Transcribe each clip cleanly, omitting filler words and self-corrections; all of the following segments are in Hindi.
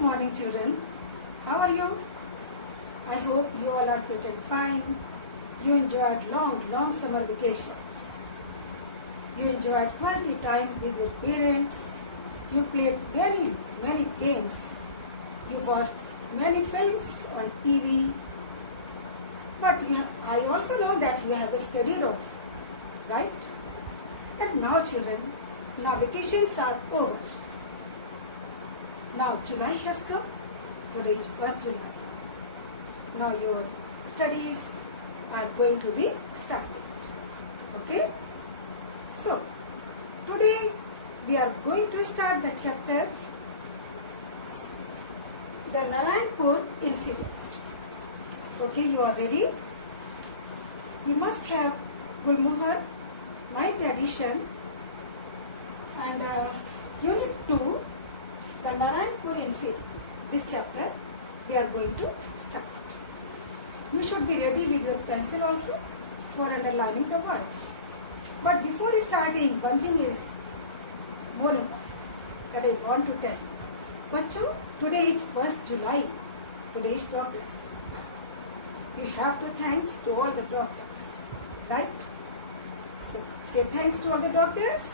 Good morning, children. How are you? I hope you all are fit and fine. You enjoyed long summer vacations. You enjoyed quality time with your parents. You played many games. You watched many films on TV. But I also know that you have studied also, right? And now, children, now vacations are over. Now July has come. Today is 1st July. Now your studies are going to be started. Okay? So, today we are going to start the chapter The Narayanpur Incident. Okay, you are ready? You must have Gulmohar, 9th edition, and Unit 2, The Narayanpur Incident. This chapter we are going to start. You should be ready with your pencil also for underlining the words. But before starting, one thing is more important that I want to tell. Bachcho, today is 1st July. Today is Doctors' Day. You have to thanks to all the doctors, right? So, say thanks to all the doctors.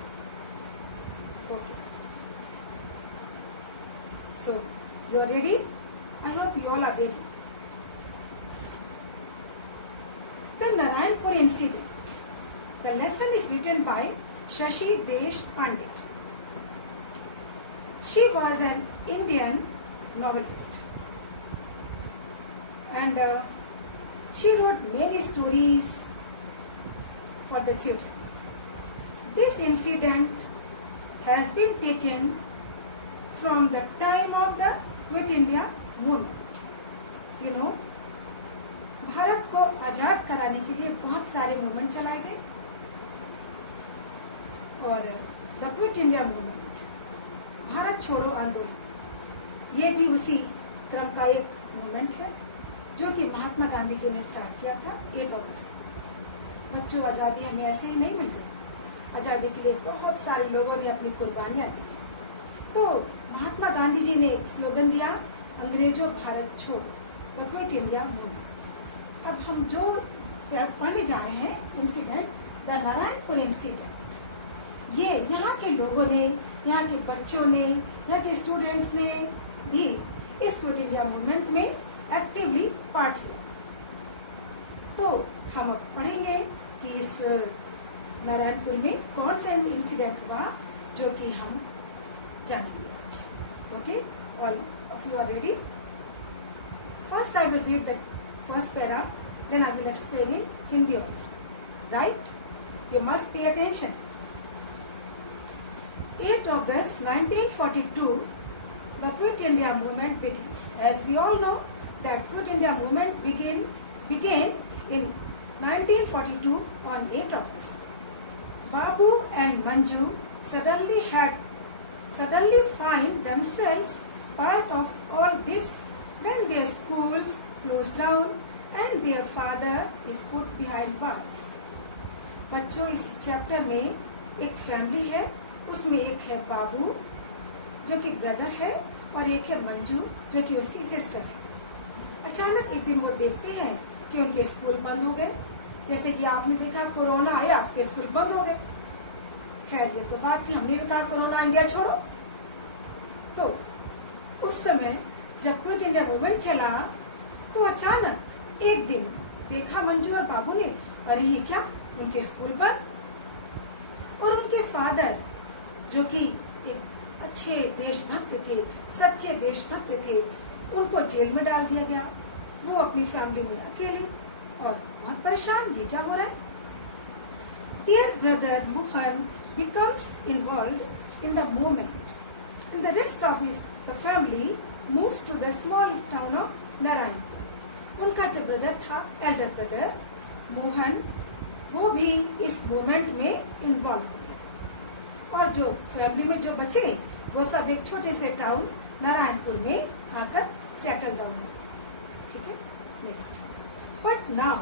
Okay. So, you are ready? I hope you all are ready. The Narayanpur Incident. The lesson is written by Shashi Deshpande. She was an Indian novelist. And she wrote many stories for the children. This incident has been taken from the time of the Quit India movement. You know, Bharat को आजाद कराने के लिए बहुत सारे मूवमेंट चलाए गए और the quit India movement, Bharat छोड़ो आंदोलन, ये भी उसी क्रम का एक मूवमेंट है जो कि महात्मा गांधी जी ने स्टार्ट किया था 8 अगस्त को। बच्चों, आज़ादी हमें ऐसे ही नहीं मिल रही। आज़ादी के लिए बहुत सारे लोगों ने अपनी कुर्बानियां दी। तो महात्मा गांधी जी ने एक स्लोगन दिया, अंग्रेजों भारत छोड़ो, द क्विट इंडिया मूवमेंट। अब हम जो पढ़ने जा रहे हैं इंसिडेंट, द नारायणपुर इंसिडेंट, ये यहाँ के लोगों ने, यहाँ के बच्चों ने, यहाँ के स्टूडेंट्स ने भी इस क्विट इंडिया मूवमेंट में एक्टिवली पार्ट लिया। तो हम अब पढ़ेंगे कि इस नारायणपुर में कौन सा इंसिडेंट हुआ जो कि हम जानेंगे आज। Okay, all of you are ready? First I will read the first para, then I will explain in Hindi also. Right? You must pay attention. 8 August 1942, the Quit India movement begins. As we all know, that Quit India movement began in 1942 on 8 August. Babu and Manju suddenly find themselves part of all this when their schools closed down and their father is put behind bars. बच्चों, इस चैप्टर में एक फैमिली है, उसमें एक है बाबू जो कि ब्रदर है और एक है मंजू जो कि उसकी सिस्टर है। अचानक एक दिन वो देखते हैं कि उनके स्कूल बंद हो गए। जैसे कि आपने देखा, कोरोना आया, आपके स्कूल बंद हो गए। खैर, ये तो बात थी, हमने भी कहा कोरोना इंडिया छोड़ो। तो उस समय जब क्विट इंडिया मूवमेंट चला तो अचानक एक दिन देखा मंजू और बाबू ने, अरे ये क्या, उनके स्कूल पर, और उनके फादर जो कि एक अच्छे देशभक्त थे, सच्चे देशभक्त थे, उनको जेल में डाल दिया गया। वो अपनी फैमिली में अकेले और बहुत परेशान, ये क्या हो रहा है। Their brother Mohan becomes involved in the movement, and the rest of the family moves to the small town of Narayanpur. उनका जो ब्रदर था, एल्डर ब्रदर मोहन, वो भी इस मूवमेंट में इन्वॉल्व हो गया और जो फैमिली में जो बचे वो सब एक छोटे से टाउन नारायणपुर में आकर सेटल डाउन हो। ठीक है, next. But now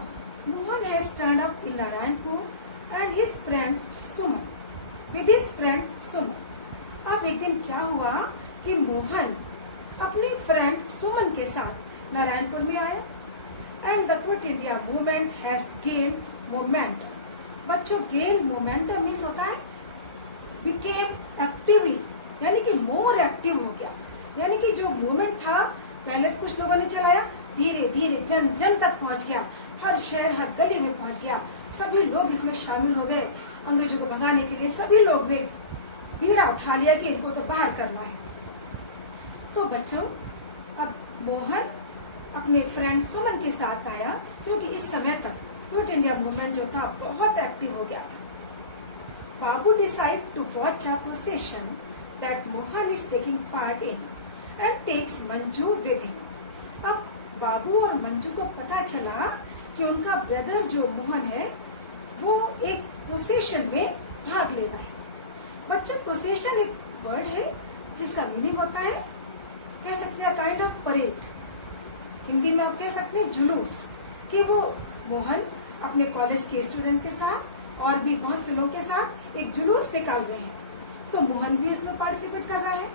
Mohan has turn up in Narayanpur and his friend Suman with his friend Suman. अब एक दिन क्या हुआ कि मोहन अपनी सुमन के साथ नारायणपुर में आया and the quit India movement has gained momentum. बच्चों, गेन मोमेंटम मीन्स होता है बिकेम एक्टिवली, यानी कि मोर एक्टिव हो गया। यानी कि जो मूवमेंट था पहले तो कुछ लोगों ने चलाया, धीरे धीरे जन जन तक पहुंच गया, हर शहर हर गली में पहुंच गया, सभी लोग इसमें शामिल हो गए। अंग्रेजों को भगाने के लिए सभी लोग ने बीड़ा उठा लिया कि इनको तो बाहर करना है। तो बच्चों, अब मोहन अपने फ्रेंड सुमन के साथ आया क्योंकि इस समय तक क्विट इंडिया मूवमेंट जो था बहुत एक्टिव हो गया था। Babu decide to watch a procession that Mohan is taking part in and takes Manju with him. अब बाबू और मंजू को पता चला कि उनका ब्रदर जो मोहन है वो एक प्रोसेशन में भाग ले रहा है। बच्चों, प्रोसेशन एक वर्ड है जिसका मीनिंग होता है, कह सकते हैं काइंड ऑफ परेड। हिंदी में आप कह सकते हैं जुलूस, कि वो मोहन अपने कॉलेज के स्टूडेंट के साथ और भी बहुत से लोगों के साथ एक जुलूस निकाल रहे हैं। तो मोहन भी इसमें पार्टिसिपेट कर रहा है।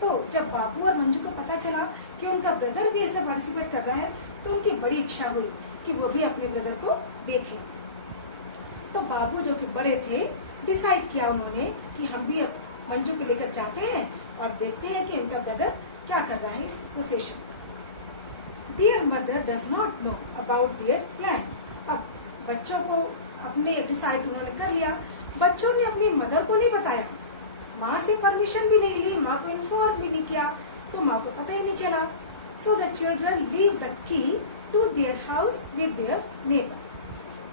तो जब बाबू और मंजू को पता चला कि उनका ब्रदर भी इसमें पार्टिसिपेट कर रहा है तो उनकी बड़ी इच्छा हुई कि वो भी अपने ब्रदर को देखें। तो बाबू जो कि बड़े थे, डिसाइड किया उन्होंने कि हम भी अब मंजू को लेकर जाते हैं और देखते हैं कि उनका ब्रदर क्या कर रहा है इस procession. Their mother does not know about their plan. अब बच्चों को अपने डिसाइड उन्होंने कर लिया, बच्चों ने अपनी मदर को नहीं बताया, माँ से परमिशन भी नहीं ली, माँ को इन्फॉर्म भी नहीं किया, तो माँ को पता ही नहीं चला। So the children leave the key to their house with their neighbor.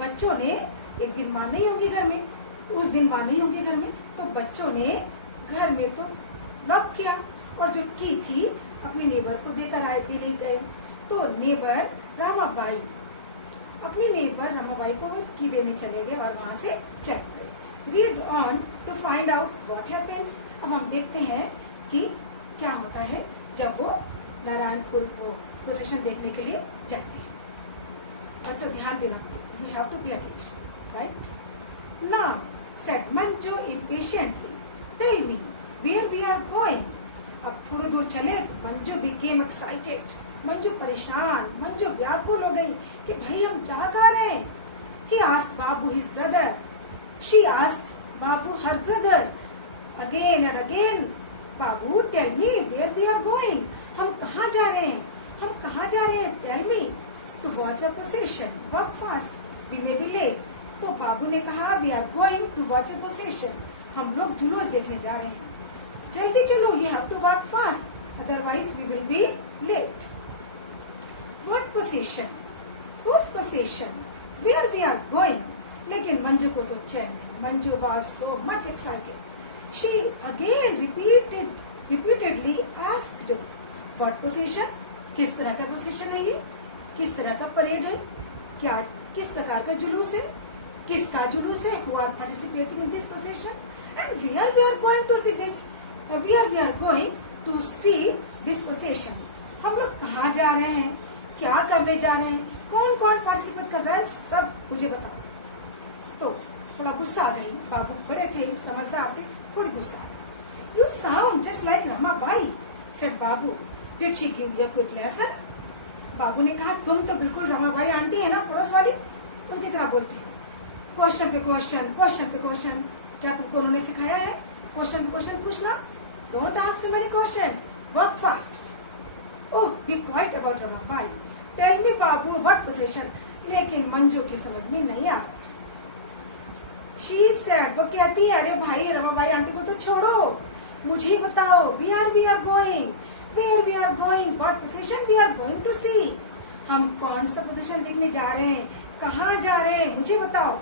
बच्चों ने, एक दिन माँ नहीं होंगी घर में, तो उस दिन माँ नहीं होंगी घर में, तो बच्चों ने घर में तो लॉक किया और जो की थी अपनी नेबर को देकर आए, दे गए। तो नेबर रामाबाई, अपनी नेबर रामाबाई को की देने चले गए और वहां से चल गए। Read on to find out what happens. अब हम देखते हैं कि क्या होता है जब वो नारायणपुर को प्रोसेशन देखने के लिए जाते हैं। बच्चों, ध्यान देना, you have to be attention, right? Now said Manju impatiently, tell me where we are going. अब थोड़ी दूर चले तो मंजू बिकेम एक्साइटेड। मंजू परेशान, मंजू व्याकुल हो गई कि भाई हम जा कहाँ रहे हैं। He asked Babu his brother. She asked Babu her brother. Again and again, Babu, tell me where we are going. हम कहाँ जा रहे हैं? हम कहाँ जा रहे हैं? Tell me. To watch a procession. Walk fast. We may be late. तो बाबू ने कहा we are going to watch a procession. हम लोग जुलूस देखने जा रहे हैं। जल्दी चलो, you have to walk fast. Otherwise we will be late. What procession? Whose procession? Where we are going? लेकिन मंजू को तो चैन नहीं। Manju was so much excited. She again repeatedly asked, what procession? किस तरह का procession है ये? किस तरह का परेड है? क्या किस प्रकार का जुलूस है? किसका जुलूस है? Who are participating in this procession? And where we are going to see this? Where we are going to see this procession? हम लोग कहाँ जा रहे हैं? क्या करने जा रहे हैं? कौन कौन पार्टिसिपेट कर रहा है? सब मुझे बताओ। तो थोड़ा गुस्सा आ गई। बाबू बड़े थे, समझदार थे, थोड़ी गुस्सा आ गई। You sound just like Ramabai, said Babu. Did she give you a quick lesson? बाबू ने कहा, तुम तो बिल्कुल रमाबाई आंटी है ना, पड़ोस वाली, उनकी तरह बोलती है। क्वेश्चन पे क्वेश्चन, क्वेश्चन पे क्वेश्चन। क्या तुमको उन्होंने सिखाया है क्वेश्चन पे क्वेश्चन पूछना? Don't ask so many questions. Work fast. Oh, be quiet about Ramabai. Tell me Babu what procession? लेकिन मंजू की समझ में नहीं आ रहा। She said, वो कहती है, अरे भाई रमाबाई आंटी को तो छोड़ो, मुझे बताओ, we are going, where we are going, what procession we are going to see. हम कौन सा procession देखने जा रहे हैं, कहाँ जा रहे हैं, मुझे बताओ।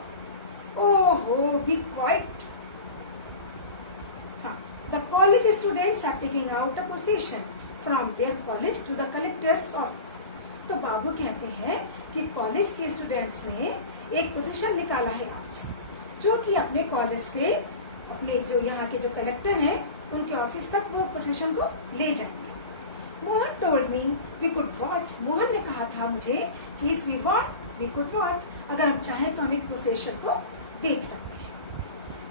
ओहो, be quiet. हाँ, the college students are taking out a procession from their college to the collector's office. तो बाबू कहते हैं कि कॉलेज के स्टूडेंट्स ने एक प्रोसेशन निकाला है आज, जो कि अपने कॉलेज से अपने जो यहाँ के जो कलेक्टर हैं उनके ऑफिस तक वो प्रोसेशन को ले जाएंगे। Mohan told me we could watch. Mohan ने कहा था मुझे कि if we want we could watch, अगर हम चाहें तो हम एक प्रोसेशन को देख सकते हैं।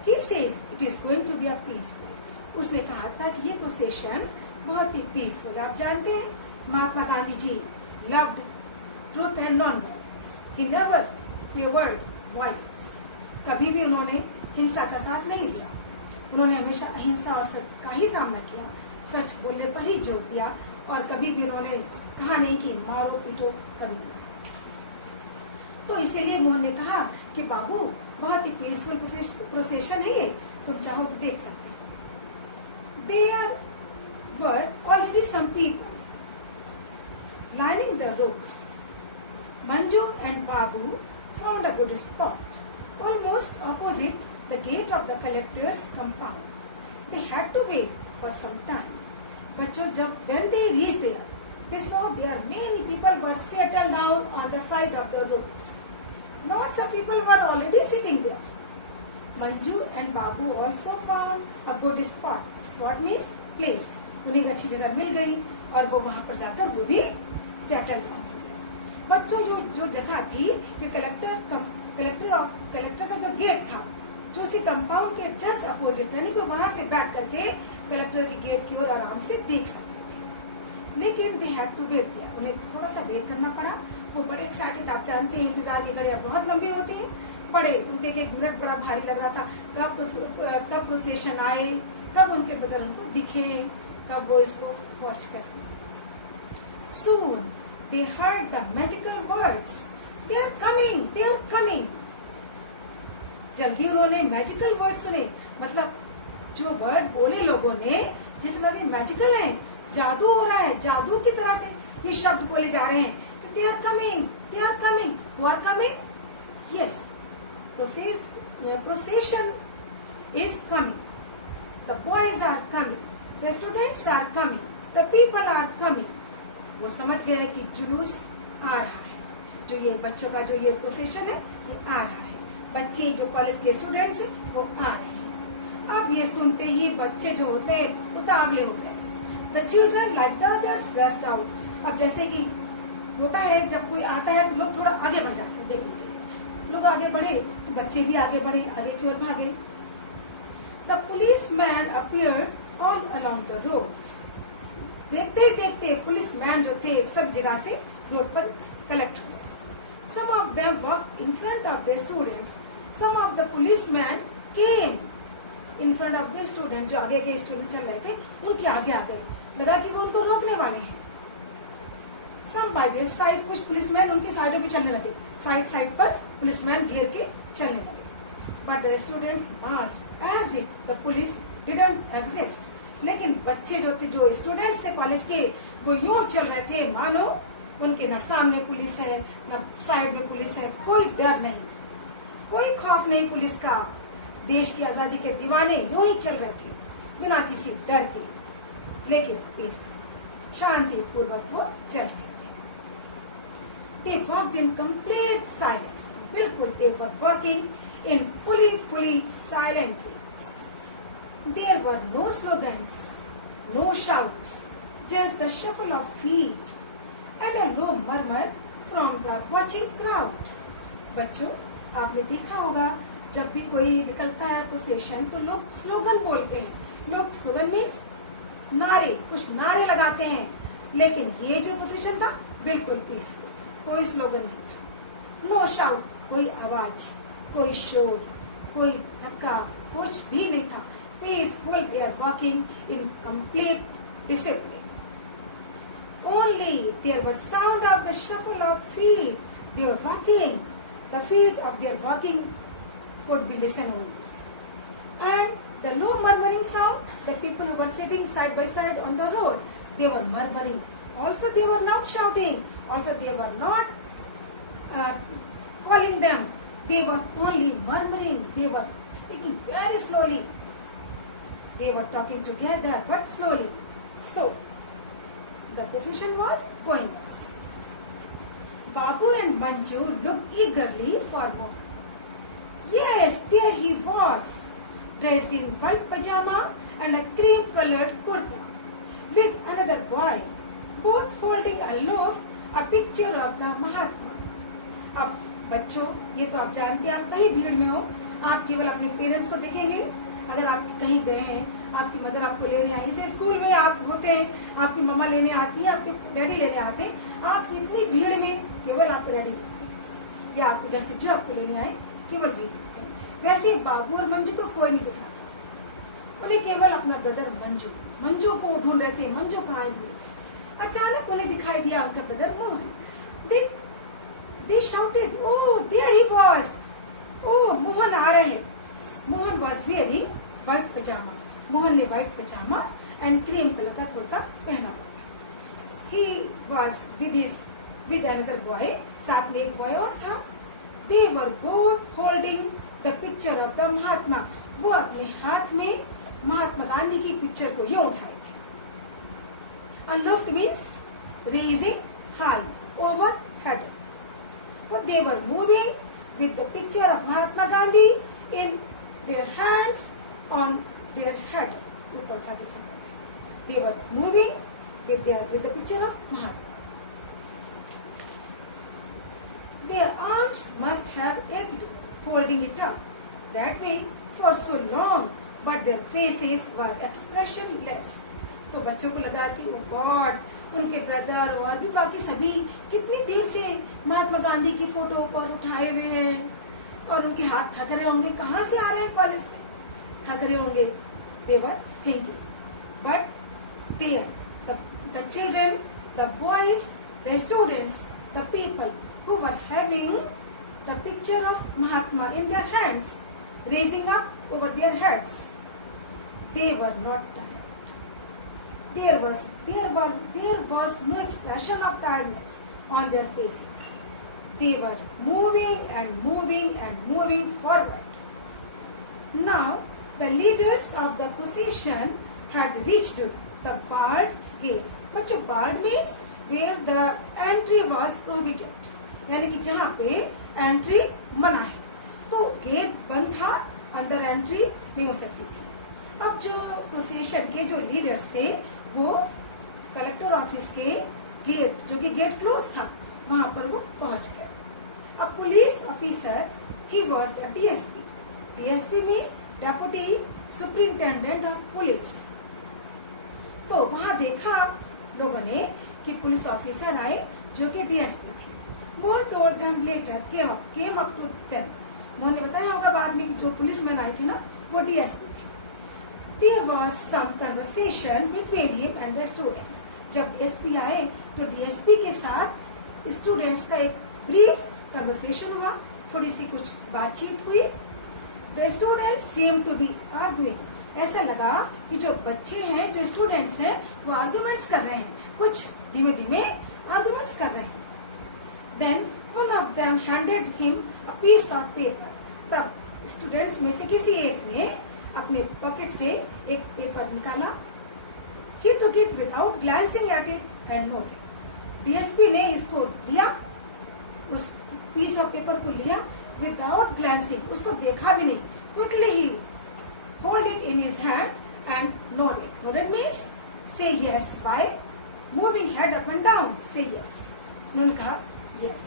He says it is going to be a peaceful. उसने कहा था कि ये प्रोसेशन बहुत ही पीसफुल। आप जानते हैं Mahatma Gandhi ji loved truth and non-violence. He never favored violence. कभी भी उन्होंने हिंसा का साथ नहीं दिया. उन्होंने हमेशा अहिंसा और सत्य का ही सामना किया, सच बोलने पर ही जोर दिया और कभी भी उन्होंने कहा नहीं कि मारो पीटो, कभी नहीं कहा. तो इसीलिए मोहन ने कहा कि बाबू बहुत ही पीसफुल प्रोसेशन है ये, तुम चाहो तो देख सकते हो. There were already some people lining the roads. Manju and Babu found a good spot, almost opposite the gate of the collector's compound. They had to wait for some time. बच्चों, जब when they reached there, they saw there many people were settled down on the side of the roads. Lots of people were already sitting there. Manju and Babu also found a good spot. Spot means place. उन्हें अच्छी जगह मिल गई और वो वहाँ पर जाकर वो भी सेटल डाउन हो गए. बच्चों, जो जगह थी कि कलेक्टर का जो गेट था, जो उसी कंपाउंड के जस्ट अपोजिट, यानी कि वहां से बैठ करके कलेक्टर के गेट की ओर आराम से देख सकते थे. लेकिन they had to wait there. उन्हें थोड़ा सा वेट करना पड़ा. वो बड़े एक्साइटेड, आप जानते हैं इंतजार की घड़ियां बहुत लंबी होती हैं. बड़े उनके एक मिनट बड़ा भारी लग रहा था. कब प्रोसेशन आए, कब उनके बदल उनको दिखे, कब वो इसको वॉच करें. Soon they heard the magical words. They are coming, they are coming. जल्दी उन्होंने मैजिकल वर्ड सुने. मतलब जो वर्ड बोले लोगों ने, जिस तरह के मैजिकल हैं, जादू हो रहा है, जादू की तरह से ये शब्द बोले जा रहे हैं. They are coming, they are coming. Who are coming? Yes, procession is coming. The boys are coming. The students are coming. The people are coming. वो समझ गए कि जुलूस आ रहा है. जो ये बच्चों का जो ये प्रोसेशन है, ये आ रहा है. बच्चे जो कॉलेज के स्टूडेंट्स हैं वो आ रहे हैं. अब ये सुनते ही बच्चे जो होते हैं उतावले हो गए. The children like the others rushed out. अब जैसे कि होता है जब कोई आता है तो लोग थोड़ा आगे बढ़ जाते हैं देखने के लिए. लोग आगे बढ़े तो बच्चे भी आगे बढ़े, आगे की ओर भागे. The policeman appeared all along the road. देखते ही देखते पुलिसमैन जो थे सब जगह से रोड पर कलेक्ट हुए. Some of them walked in front of the students. Some of the policemen came in front of the students. जो आगे के स्टूडेंट चल रहे थे उनके आगे आ गए. लगा कि वो उनको रोकने वाले हैं. Some by their side, कुछ पुलिसमैन उनकी साइडों पे चलने लगे. साइड पर पुलिसमैन घेर के चलने लगे. But the students marched as if the police didn't exist. लेकिन बच्चे जो थे, जो स्टूडेंट्स थे कॉलेज के, वो यूं चल रहे थे मानो उनके न सामने पुलिस है न साइड में पुलिस है. कोई डर नहीं, कोई खौफ नहीं पुलिस का. देश की आजादी के दीवाने यूं ही चल रहे थे बिना किसी डर के, लेकिन पीसफुल, शांति पूर्वक वो चल रहे थे. They walked in complete silence. बिल्कुल they were walking in fully silently. There were no slogans, no shouts, just the shuffle of feet and a low murmur from the watching crowd. बच्चों, आपने देखा होगा जब भी कोई निकलता है प्रोसेशन तो लोग स्लोगन बोलते हैं. लोग स्लोगन मीन्स नारे, कुछ नारे लगाते हैं. लेकिन ये जो प्रोसेशन था बिल्कुल पीसफुल, कोई स्लोगन नहीं था. नो शाउट, कोई आवाज, कोई शोर, कोई धक्का, कुछ भी नहीं था. Peaceful, they are walking in complete discipline. Only there was sound of the shuffle of feet. They were walking. The feet of their walking could be listened only. And the low murmuring sound, the people who were sitting side by side on the road, they were murmuring. Also, they were not shouting. Also, they were not calling them. They were only murmuring. They were speaking very slowly. They were talking together, but slowly. So, the procession was going on. Babu and Manju looked eagerly for more. Yes, there he was, dressed in white pajama and a cream-colored kurta, with another boy, both holding aloft a picture of the Mahatma. अब बच्चों, ये तो आप जानते हैं, आप कहीं भीड़ में हो, आप केवल अपने पेरेंट्स को देखेंगे. अगर आप कहीं गए हैं, आपकी मदर आपको लेने आई थी, स्कूल में आप होते हैं, आपकी मम्मा लेने आती है, आपके डैडी लेने आते हैं, आप इतनी भीड़ में केवल आपके डैडी दिखते हैं या आपके घर से जो आपको लेने आए केवल भी दिखते हैं। वैसे बाबू और मंजू को कोई नहीं दिख रहा था, उन्हें केवल अपना ब्रदर मंजू को ढूंढ रहे थे, मंजू कहाँ गई। अचानक उन्हें दिखाई दिया उनका brother Mohan. They shouted, "Oh, there he was! Oh, Mohan आ रहे हैं." Mohan was wearing white pajama. Mohan ने white pajama and cream colour का कुर्ता पहना हुआ था। He was with another boy. साथ में एक बॉय और था। They were both holding the picture of the Mahatma. वो अपने हाथ में महात्मा गांधी की पिक्चर को यूं उठाए थे। Aloft means raising high, overhead. So they were moving with the picture of Mahatma Gandhi in their hands on their head. ऊपर उठा के चल रहे थे। They were moving with the picture of Mahatma. Their arms must have ached holding it up that way for so long, but their faces were expressionless. तो बच्चों को लगा कि ओ गॉड, उनके ब्रदर और भी बाकी सभी कितनी देर से महात्मा गांधी की फोटो पर उठाए हुए हैं और उनके हाथ थक रहे होंगे, कहाँ से आ रहे हैं, कॉलेज से थक रहे होंगे। They were thinking, but there the children, the boys, the students, the people who were having the picture of Mahatma in their hands, raising up over their heads, they were not tired. There was no expression of tiredness on their faces. They were moving and moving and moving forward. Now the leaders of the procession had reached the barred gates. बच्चों, barred means where the entry was prohibited, यानी कि जहाँ पे एंट्री मना है, तो गेट बंद था, अंदर एंट्री नहीं हो सकती थी। अब जो प्रोफेशन के जो लीडर्स थे वो कलेक्टर ऑफिस के गेट, जो कि गेट क्लोज था, वहां पर वो पहुंच गए। अब police officer, he was the DSP. DSP means deputy superintendent of police. तो वहां देखा लोगों ने कि पुलिस ऑफिसर आए जो कि डीएसपी थे। Mohan told them later came up to them. Mohan ने बताया होगा बाद में कि जो पुलिसमैन आए थे ना वो डीएसपी थे। There was some conversation between him and the students. जब डीएसपी आए तो डीएसपी के साथ स्टूडेंट्स का एक ब्रीफ कन्वर्सेशन हुआ, थोड़ी सी कुछ बातचीत हुई। The students seemed to be arguing. ऐसा लगा कि जो बच्चे हैं, जो स्टूडेंट्स हैं, वो आर्गुमेंट्स कर रहे हैं, कुछ धीमे धीमे आर्गुमेंट्स कर रहे हैं। Then one of them handed him a piece of paper. तब स्टूडेंट्स में से किसी एक ने अपने पॉकेट से एक पेपर निकाला। He took it without glancing at it and noted. DSP ने इसको लिया, उस पीस ऑफ पेपर को लिया विदाउट ग्लैंसिंग, उसको देखा भी नहीं। Quickly he hold it in his hand and nodded. Nodded means say yes by moving head up and down. Say yes. उन्होंने कहा yes,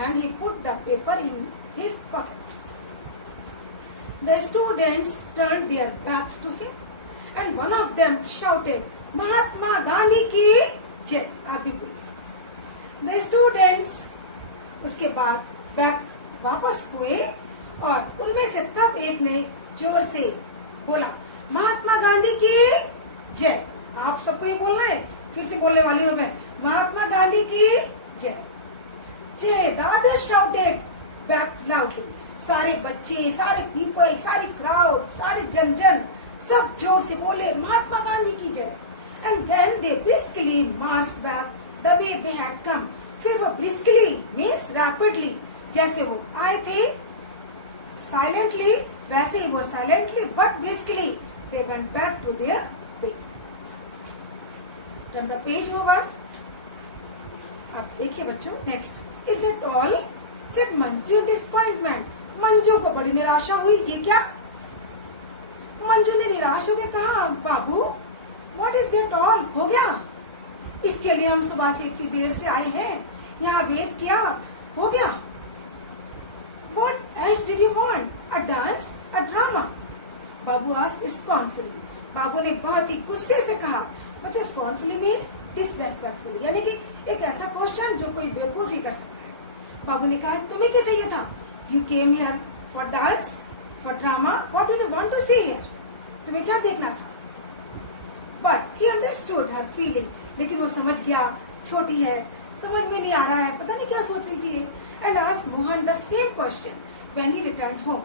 and he put the paper in his pocket. The students turned their backs to him, and one of them shouted, "Mahatma Gandhi की जय!" आप भी बोलिए। The students उसके बाद बैक वापस हुए और उनमें से तब एक ने जोर से बोला, "महात्मा गांधी की जय!" आप सबको ये बोलना है, फिर से बोलने वाली हूँ मैं, महात्मा गांधी की जय! जय! The others shouted back loudly. सारे बच्चे, सारे पीपल, सारी क्राउड, सारे जन सब जोर से बोले, महात्मा गांधी की जय। And then they briskly march back the way they had come. फिर वो ब्रिस्कली मीन्स रैपिडली, जैसे वो आए थे साइलेंटली, वैसे ही वो silently but briskly they went back to their way. Turn the page over. अब देखिए बच्चों, next. Is that all? Said Manju in disappointment. Manju को बड़ी निराशा हुई। ये क्या? मंजू ने निराश होकर कहा, बाबू व्हाट इज दैट ऑल? हो गया? इसके लिए हम सुबह से इतनी देर से आए हैं, यहाँ वेट किया, हो गया? What else did you want? A dance? A drama? Babu asked scornfully. बाबू ने बहुत ही गुस्से से कहा, बच्चे स्कॉर्नफुली मीन्स डिसरेस्पेक्टफुली, यानी कि एक ऐसा क्वेश्चन जो कोई बेवकूफ ही कर सकता है। बाबू ने कहा, तुम्हें क्या चाहिए था? You came here for dance, for drama, what do you want to see here? तुम्हें क्या देखना था? But he understood her feeling, लेकिन वो समझ गया छोटी है, समझ में नहीं आ रहा है, पता नहीं क्या सोच रही थी। And asked Mohan the same question when he return home.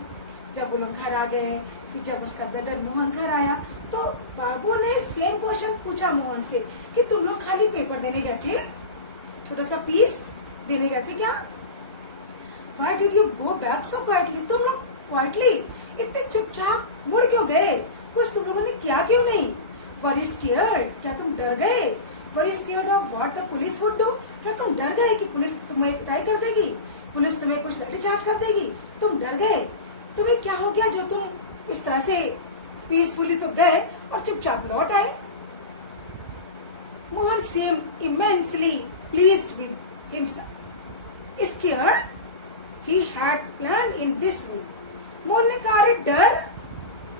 जब वो लोग घर आ गए, फिर जब उसका ब्रदर मोहन घर आया, तो बाबू ने सेम क्वेश्चन पूछा मोहन से कि तुम लोग खाली पेपर देने गए थे, छोटा सा पीस देने गए थे क्या? Why did you go back so quietly? तुम लोग क्वाइटली इतने चुपचाप मुड़ क्यों गए? कुछ तुम लोगों ने किया क्यों नहीं? Were you scared? क्या तुम डर गए? Were you scared of what the police would do? क्या तुम डर गए कि पुलिस तुम्हें पिटाई कर देगी, पुलिस तुम्हें कुछ लाठीचार्ज कर देगी? तुम डर गए? तुम्हें क्या हो गया जो तुम इस तरह से पीसफुली तो गए और चुपचाप लौट आए? Mohan seemed immensely pleased with himself. Scared? He had planned in this way. Mohan ने कहा, अरे डर?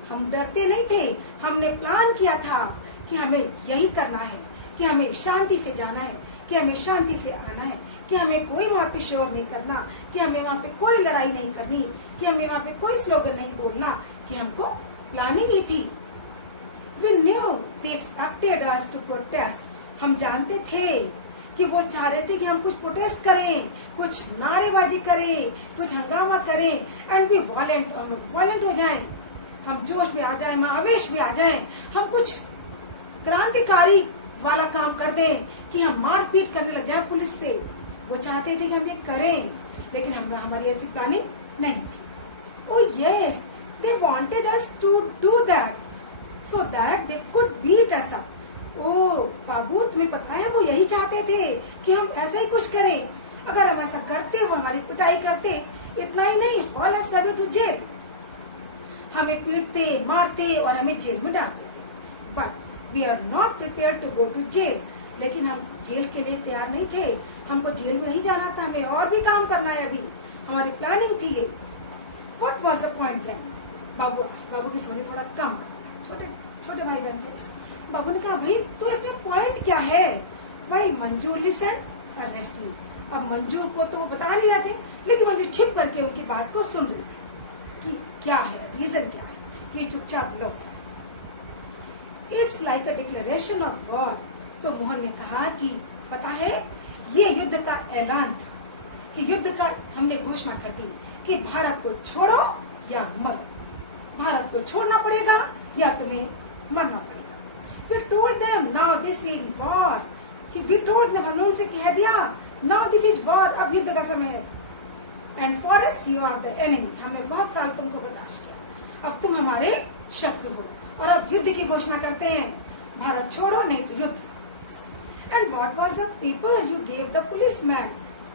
हम डरते नहीं थे, हमने प्लान किया था कि हमें यही करना है, कि हमें शांति से जाना है, कि हमें शांति से आना है, कि हमें कोई वहाँ पे शोर नहीं करना, कि हमें वहाँ पे कोई लड़ाई नहीं करनी, कि हमें वहाँ पे कोई स्लोगन नहीं बोलना, कि हमको प्लानिंग ही थी। We knew they expected us to protest. हम जानते थे कि वो चाह रहे थे कि हम कुछ प्रोटेस्ट करें, कुछ नारेबाजी करें, कुछ हंगामा करें, एंड भी वॉलेंट हो जाएं, हम जोश में आ जाएं, हम आवेश में आ जाएं, हम कुछ क्रांतिकारी वाला काम कर दें कि हम मारपीट करने लग जाएं पुलिस से। वो चाहते थे कि हम ये करें, लेकिन हमारी ऐसी प्लानिंग नहीं थी। Oh yes, they wanted us to do that so that they could beat us up. Oh Babu, तुम्हें पता है वो यही चाहते थे कि हम ऐसा ही कुछ करें। अगर हम ऐसा करते, वो हमारी पिटाई करते, इतना ही नहीं, all us send to jail, हमें पीटते, मारते और हमें जेल में डाल देते। But we are not prepared to go to jail. लेकिन हम जेल के लिए तैयार नहीं थे, हमको जेल में नहीं जाना था, हमें और भी काम करना है, अभी हमारी प्लानिंग थी ये। What was the point then? Babu की समझ थोड़ा कम आ रहा था, छोटे भाई बहन थे। बाबू ने कहा, भाई तो इसमें पॉइंट क्या है? भाई मंजू लिसन अर्नेस्टली। अब मंजू को तो वो बता नहीं रहे थे, लेकिन मंजू छिप करके उनकी बात को सुन रही थी कि क्या है, रीजन क्या है कि चुपचाप लौट। It's like a declaration of war. तो मोहन ने कहा कि पता है, ये युद्ध का ऐलान था, कि युद्ध का हमने घोषणा कर दी कि भारत को छोड़ो या मरो, भारत को छोड़ना पड़ेगा या तुम्हें मरना पड़ेगा। We told them now this is war. We told them, हमने उनसे कह दिया, now this is war, अब युद्ध का समय है। And for us you are the enemy. हमने बहुत साल तुमको बर्दाश्त किया, अब तुम हमारे शत्रु हो, और अब युद्ध की घोषणा करते हैं, भारत छोड़ो नहीं तो युद्ध। And what was the paper you gave the policeman?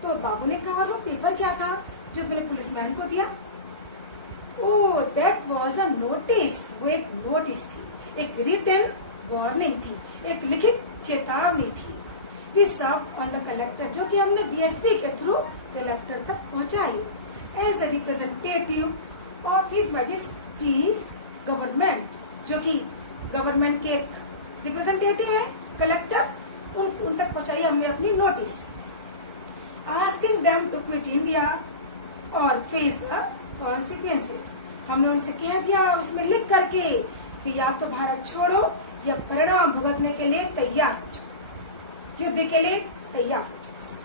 तो बाबू ने कहा, और वो पेपर क्या था जो मैंने पुलिसमैन को दिया? Oh, that was a notice. वो एक नोटिस थी, एक रिटन वार्निंग थी, एक लिखित चेतावनी थी। We serve on the collector, जो कि हमने डीएसपी के थ्रू कलेक्टर तक पहुंचाई, as a representative of his majesty's government, जो कि गवर्नमेंट के एक रिप्रेजेंटेटिव है कलेक्टर, उन तक पहुंचाई हमने अपनी notice. Asking them to quit India और फेस द कॉन्सिक्वेंसेस। हमने उनसे कह दिया उसमें लिख करके कि या तो भारत छोड़ो या परिणाम भुगतने के लिए तैयार हो जाओ, युद्ध के लिए तैयार हो जाओ।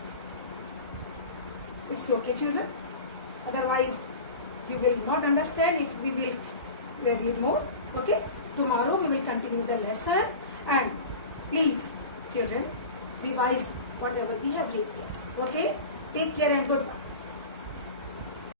It's okay children, otherwise you will not understand if we will read more. Okay, tomorrow we will continue the lesson, and please children revise whatever we have read here. Okay, take care and goodbye.